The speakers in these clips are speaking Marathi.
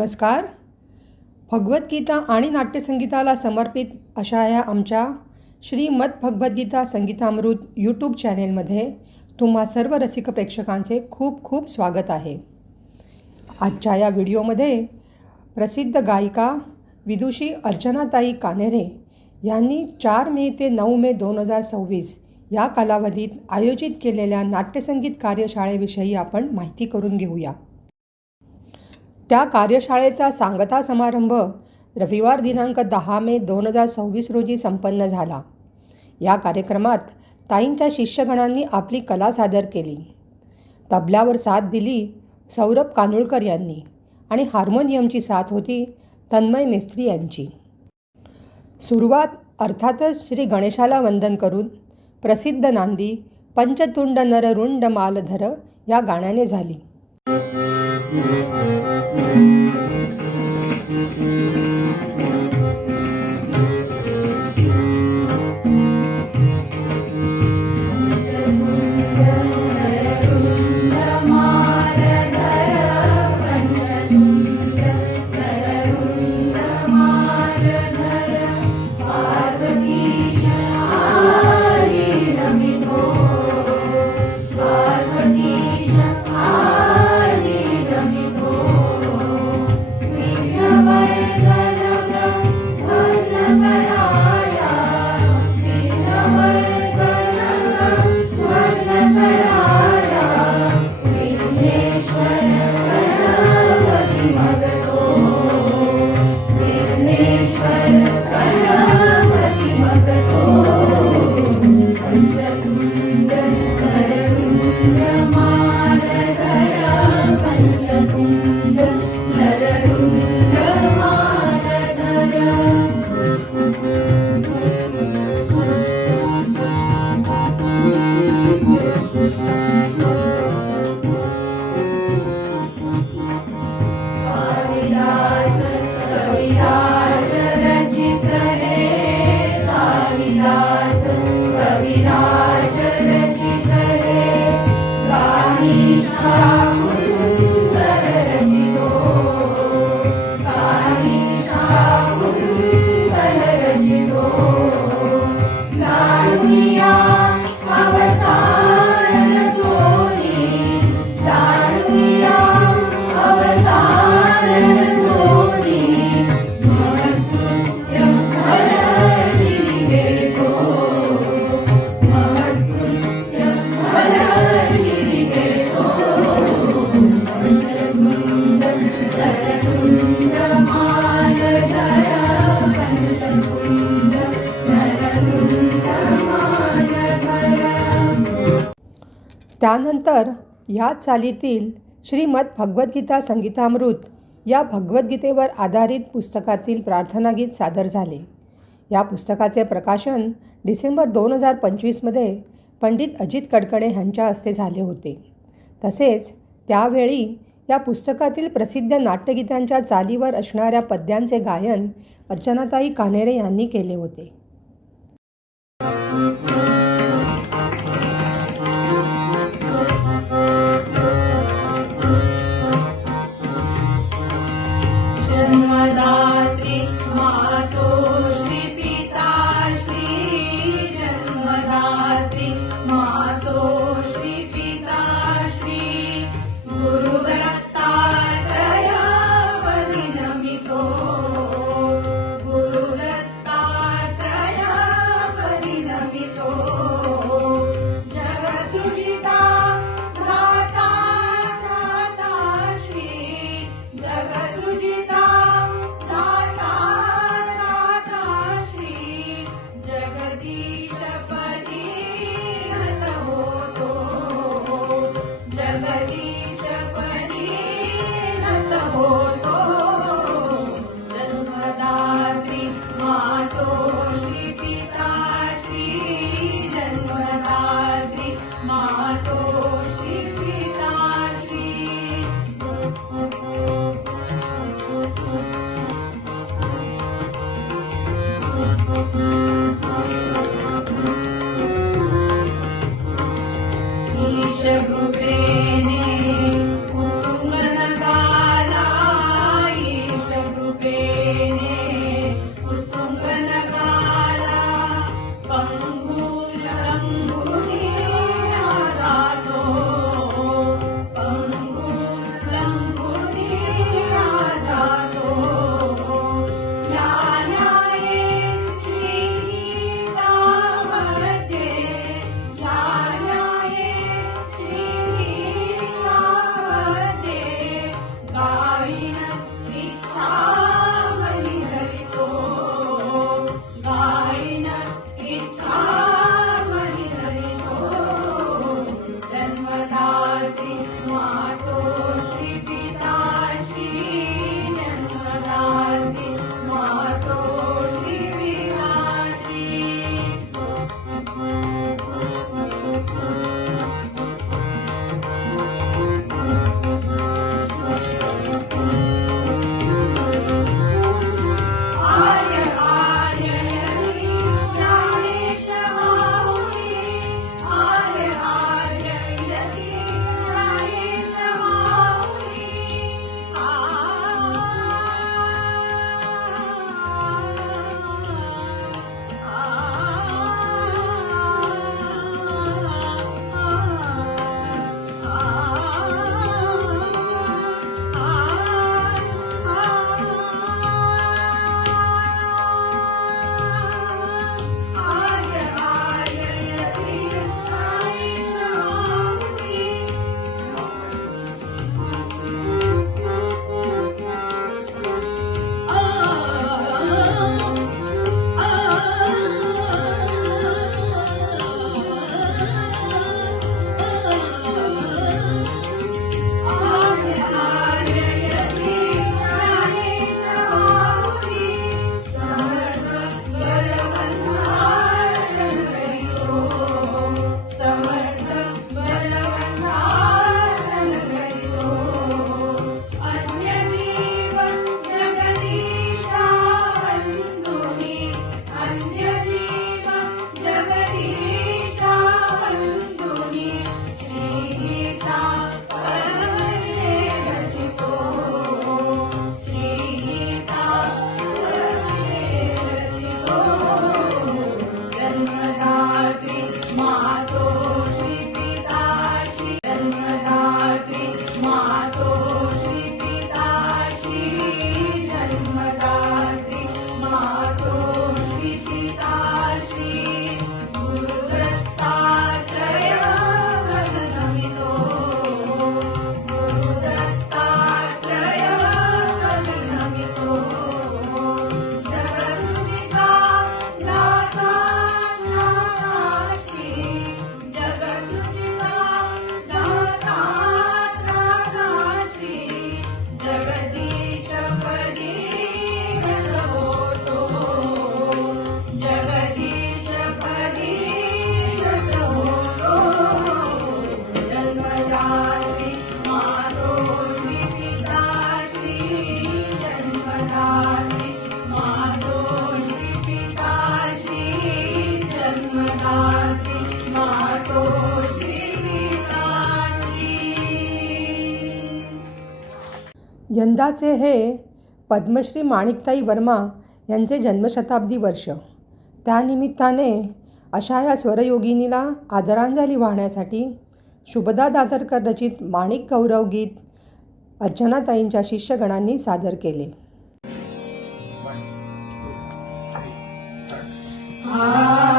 नमस्कार. भगवद्गीता आणि नाट्यसंगीताला समर्पित अशा या आमच्या श्रीमद भगवद्गीता संगीतामृत यूट्यूब चॅनेलमध्ये तुम्हा सर्व रसिक प्रेक्षकांचे खूप खूप स्वागत आहे. आजच्या या व्हिडिओमध्ये प्रसिद्ध गायिका विदुषी अर्चनाताई कान्हेरे यांनी 4 मे ते 9 मे 2026 या कालावधीत आयोजित केलेल्या नाट्यसंगीत कार्यशाळेविषयी आपण माहिती करून घेऊया. त्या कार्यशाळेचा सांगता समारंभ रविवार दिनांक 10 मे 2026 रोजी संपन्न झाला. या कार्यक्रमात ताईंच्या शिष्यगणांनी आपली कला सादर केली. तबल्यावर साथ दिली सौरभ कानुळकर यांनी आणि हार्मोनियमची साथ होती तन्मय मेस्त्री यांची. सुरुवात अर्थातच श्री गणेशाला वंदन करून प्रसिद्ध नांदी पंचतुंड नररुंड मालधर या गाण्याने झाली. त्यानंतर या चालीतील श्रीमद भगवद्गीता संगीतामृत या भगवद्गीतेवर आधारित पुस्तकातील प्रार्थनागीत सादर झाले. या पुस्तकाचे प्रकाशन डिसेंबर 2025मध्ये पंडित अजित कडकडे यांच्या हस्ते झाले होते. तसेच त्यावेळी या पुस्तकातील प्रसिद्ध नाट्यगीतांच्या चालीवर असणाऱ्या पद्यांचे गायन अर्चनाताई कान्हेरे यांनी केले होते. ईश कृपेने यंदाचे हे पद्मश्री माणिकताई वर्मा यांचे जन्मशताब्दी वर्ष. त्यानिमित्ताने अशा या स्वरयोगिनीला आदरांजली वाहण्यासाठी शुभदा दादरकर रचित माणिक गौरव गीत अर्चनाताईंच्या शिष्यगणांनी सादर केले. Ah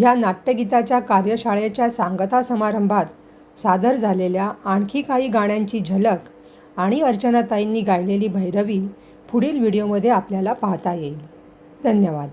या नाट्यगीताच्या कार्यशाळेच्या सांगता समारंभात सादर झालेल्या आणखी काही गाण्यांची झलक आणि अर्चनाताईंनी गायलेली भैरवी पुढील व्हिडिओमध्ये आपल्याला पाहता येईल. धन्यवाद.